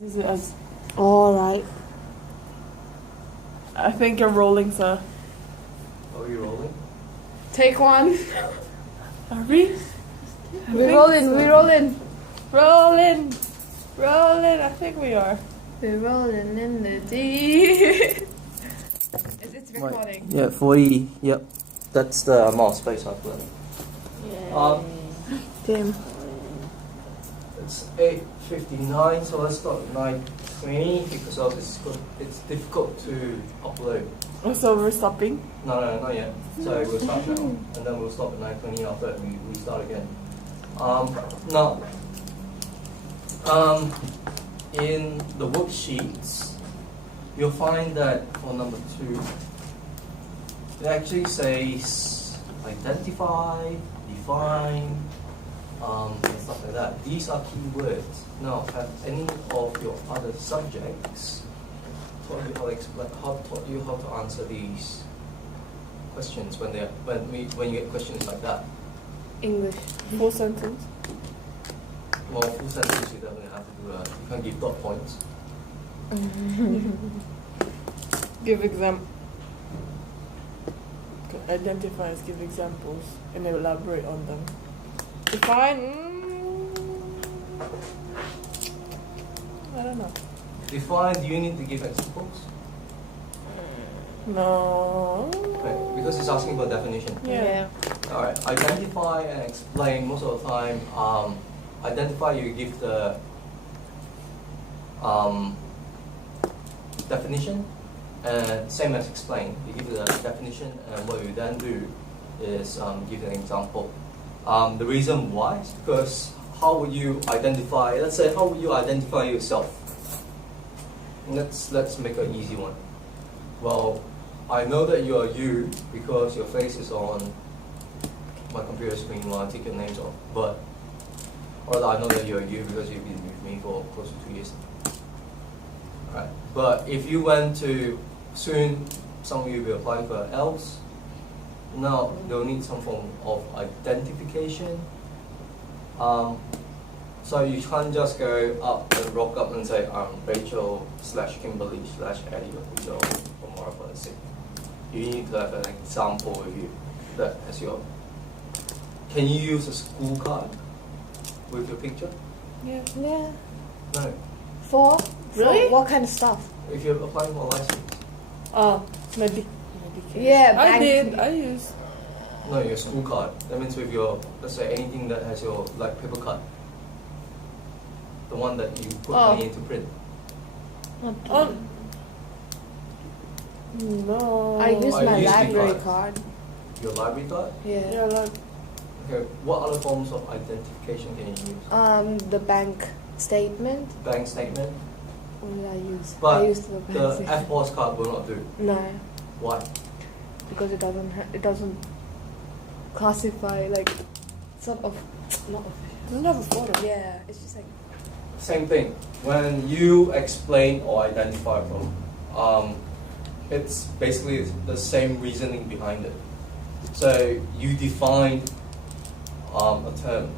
This is as All right. I think you're rolling, sir. Are we rolling? Take one. Are we? We're rolling. We're rolling. Rolling. Rolling. I think we are. We're rolling in the deep. It's recording. Yeah, 40. Yep. That's the amount of space I've left. Damn. It's 8:59, so let's start at 9:20 because of it's difficult to upload. Oh, so we're stopping? No, not yet. So we'll start now, and then we'll stop at 9:20 after we start again. Now, in the worksheets, you'll find that for number 2, it actually says identify, define, and stuff like that. These are keywords. Now, have any of your other subjects taught you how to answer these questions when you get questions like that? English. Full sentence. Well, full sentence you definitely have to do that. You can't give dot points. Give example. Identify as give examples and elaborate on them. Define. I don't know. Define, do you need to give examples? No. Right, because it's asking for definition. Yeah. Alright, identify and explain. Most of the time, identify you give the definition, and same as explain. You give the definition, and what you then do is give an example. The reason why is because how would you identify, let's say, how would you identify yourself? Let's make an easy one. Well, I know that you are you because your face is on my computer screen while I take your names off. But, or I know that you are you because you've been with me for close to 2 years. Alright. But if you went to, soon some of you will be applying for else, now they'll need some form of identification. So you can't just go up and rock up and say, I'm Rachel / Kimberly / Eddie or whatever, let's say. You need to have an example with you that as your. Can you use a school card with your picture? Yeah. Yeah. No. For? Really? For what kind of stuff? If you're applying for a license. Oh, maybe. Yeah, I bank. did. I used. No, your school card. That means with your, let's say anything that has your like paper card. The one that you put money into print. Oh. No. I use I my use the library card. card. Your library card? Yeah. Yeah, like. Okay, what other forms of identification can you use? The bank statement. Bank statement? What did I use? But I used the bank the statement. FPOS card will not do. No, Why? because it doesn't classify like sort of not Doesn't have a photo. official. Yeah, it's just like Same thing. When you explain or identify from, it's basically the same reasoning behind it. So you define a term,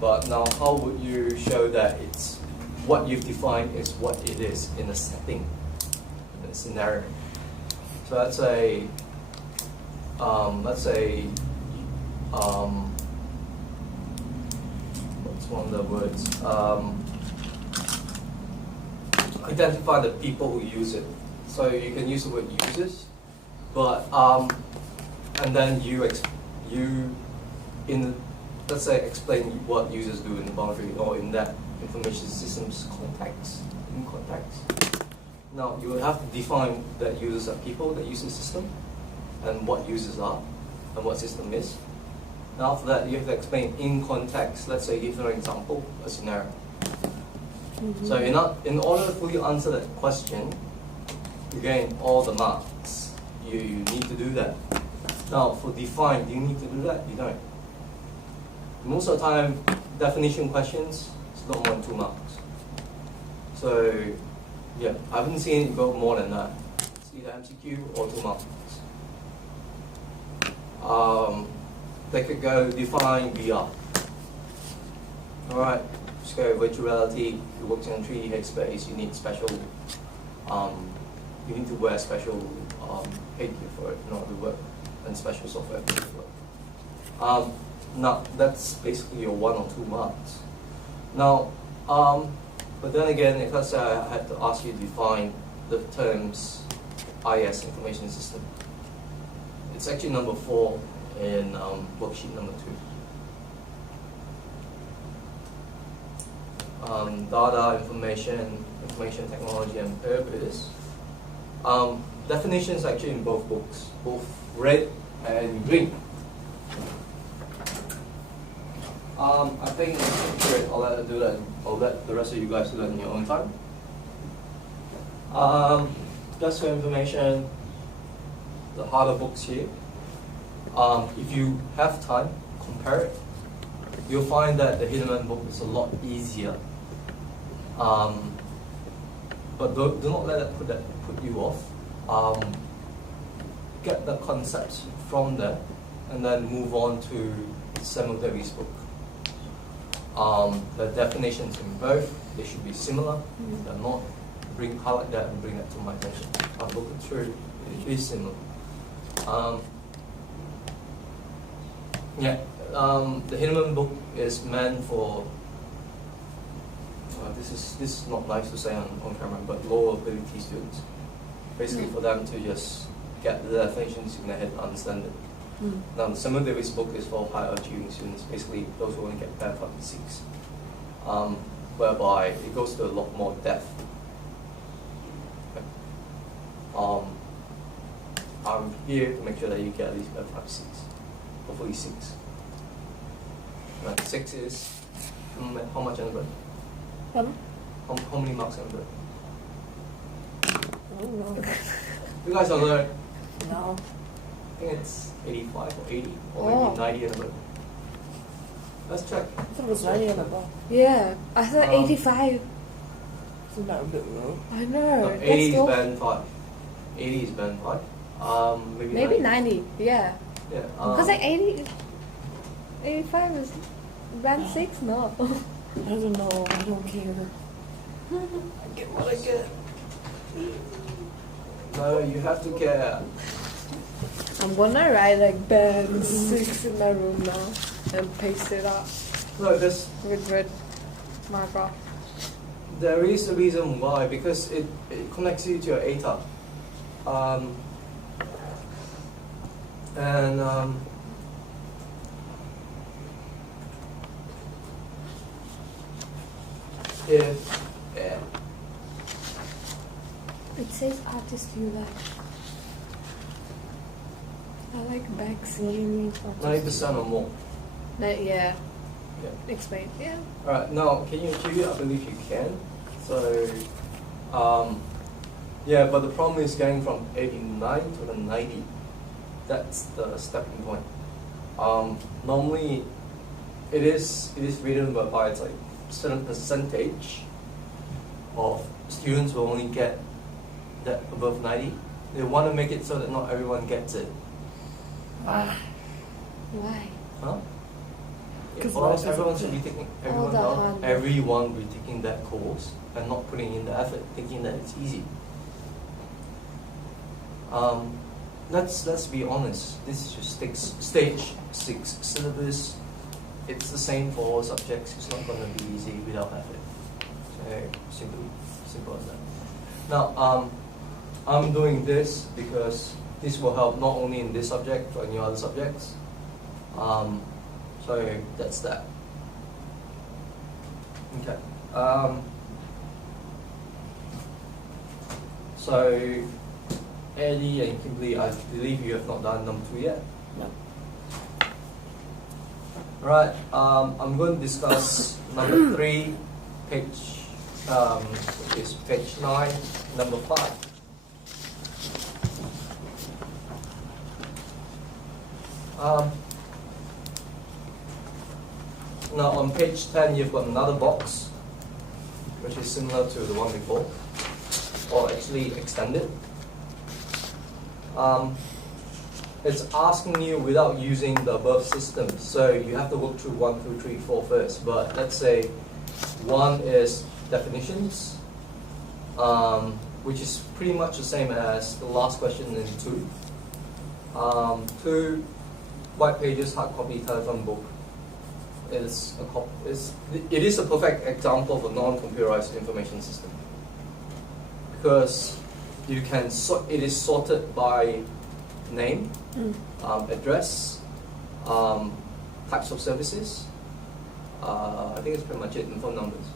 but now how would you show that it's what you've defined is what it is in a setting, in a scenario? So let's say, what's one of the words? Identify the people who use it. So you can use the word users, but and then let's say explain what users do in the boundary or in that information system's context. In context. Now you will have to define that users are people that use the system, and what users are, and what system is. Now after that, you have to explain in context. Let's say give an example, a scenario. So in order for you to answer that question, you gain all the marks. You need to do that. Now for define, do you need to do that? You don't. Most of the time, definition questions, it's not more than 2 marks. So yeah, I haven't seen it go more than that. It's either MCQ or 2 marks. They could go define VR. Alright, So virtual reality, if you're working on 3D headspace, you need special, you need to wear special headgear for it in order to work, and special software for it to work. Now, that's basically your 1 or 2 marks. Now, but then again, if let's say I had to ask you to define the terms IS, information system, it's actually number 4 in worksheet number 2. Data, information technology, and purpose. Definitions actually in both books, both red and green. I think I'll let the rest of you guys do that in your own time. Just for information, the harder books here. If you have time, compare it. You'll find that the Hidden book is a lot easier. But do not let it put you off. Get the concepts from there, and then move on to Samuel Davies' book. The definitions in both, they should be similar. If they're not, highlight that and bring that to my attention. I'll look it through. It is similar. The Hidden book is meant for. This is not nice to say on camera, but lower ability students. Basically, for them to just get the definitions in their head and understand it. Now, the Samuel Davies book is for higher achieving students, basically those who only get band 5 and 6, whereby it goes to a lot more depth. I'm here to make sure that you get at least band 5 6, hopefully 6. 6 is how much under? How many marks under? I don't know. You guys don't know. No. I think it's 85 or 80 or maybe 90 and above. Let's check. I thought it was 90 and above. Yeah, I thought 85. Isn't that a bit low? I know. No, 80 is band 5. 80 is band 5. Maybe 90. Yeah. Yeah. Because like 85 is band 6, no. I don't know. I don't care. I get what I get. No, you have to get. I'm gonna write like band 6 in my room now and paste it up No, there's, with red marker. there is a reason why, because it connects you to your ATA. If It says artist you like. I like bags. What do you mean? 90% or more. Yeah. Yeah. Explain. Yeah. Alright, now can you achieve it? I believe you can. So, yeah, but the problem is getting from 89 to the 90. That's the stepping point. Normally, it is written by it's like certain percentage of students will only get that above 90. They want to make it so that not everyone gets it. Why? Huh? Because Or else life is everyone a should be bit- taking the everyone will be taking that course and not putting in the effort, thinking that it's easy. Let's be honest. This is just stage 6 syllabus. It's the same for all subjects. It's not going to be easy without effort. So simple as that. Now, I'm doing this because this will help not only in this subject but in your other subjects. So that's that. Okay. So Eddie and Kimberly, I believe you have not done number 2 yet. No. Right. I'm going to discuss number 3, which is page 9, number 5. Now on page 10 you've got another box which is similar to the one before, or actually extended. It's asking you without using the above systems, so you have to work through 1, 2, 3, 4 first. But let's say One is definitions, which is pretty much the same as the last question in 2. 2, white pages, hard copy, telephone book. It is a perfect example of a non-computerized information system, because you can it is sorted by name, address, types of services. I think it's pretty much it, and phone numbers.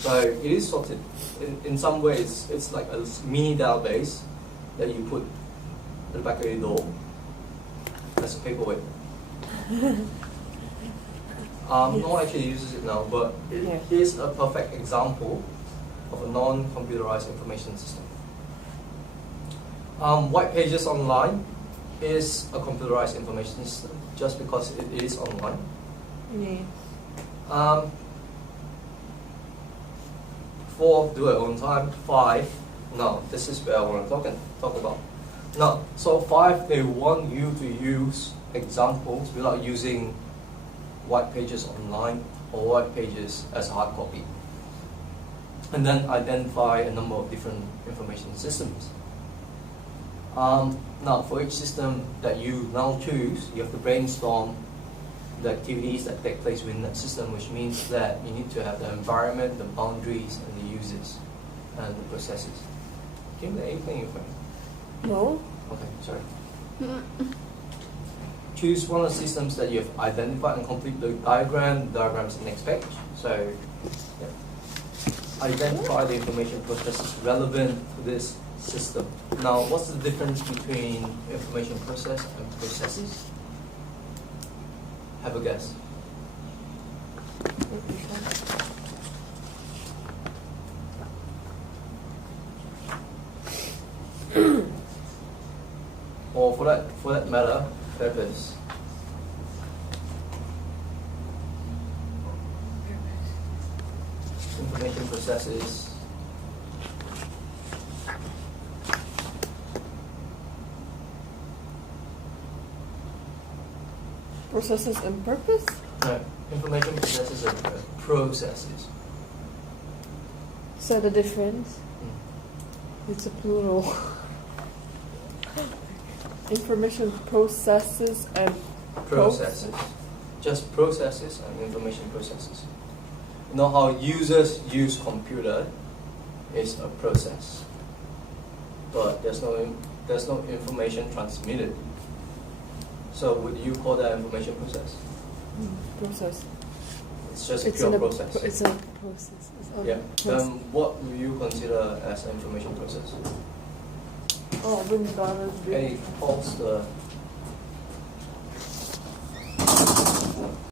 So it is sorted. In some ways, it's like a mini database that you put at the back of your door. That's a paperweight. No one actually uses it now, but it is a perfect example of a non-computerized information system. White pages online is a computerized information system just because it is online. Yeah. 4, do it on time. 5, no, this is where I want to talk about. No, so 5, they want you to use examples without using white pages online or white pages as hard copy. And then identify a number of different information systems. Now, for each system that you now choose, you have to brainstorm the activities that take place within that system, which means that you need to have the environment, the boundaries, and the users, and the processes. Can you anything you find? No. Okay, sorry. Choose one of the systems that you have identified and complete the diagram. The diagram is the next page. So, yeah. Identify the information processes relevant to this system. Now, what's the difference between information process and processes? Have a guess. Or for that matter, purpose. Information processes. Processes and purpose? No, information processes and processes. So the difference? It's a plural. Information processes and Processes. Just processes and information processes. You know how users use computer is a process, but there's no information transmitted. So would you call that information process? Process. It's just a pure process. It's a process. Yeah. Then what do you consider as an information process? Oh, wouldn't bother. Hey, pause the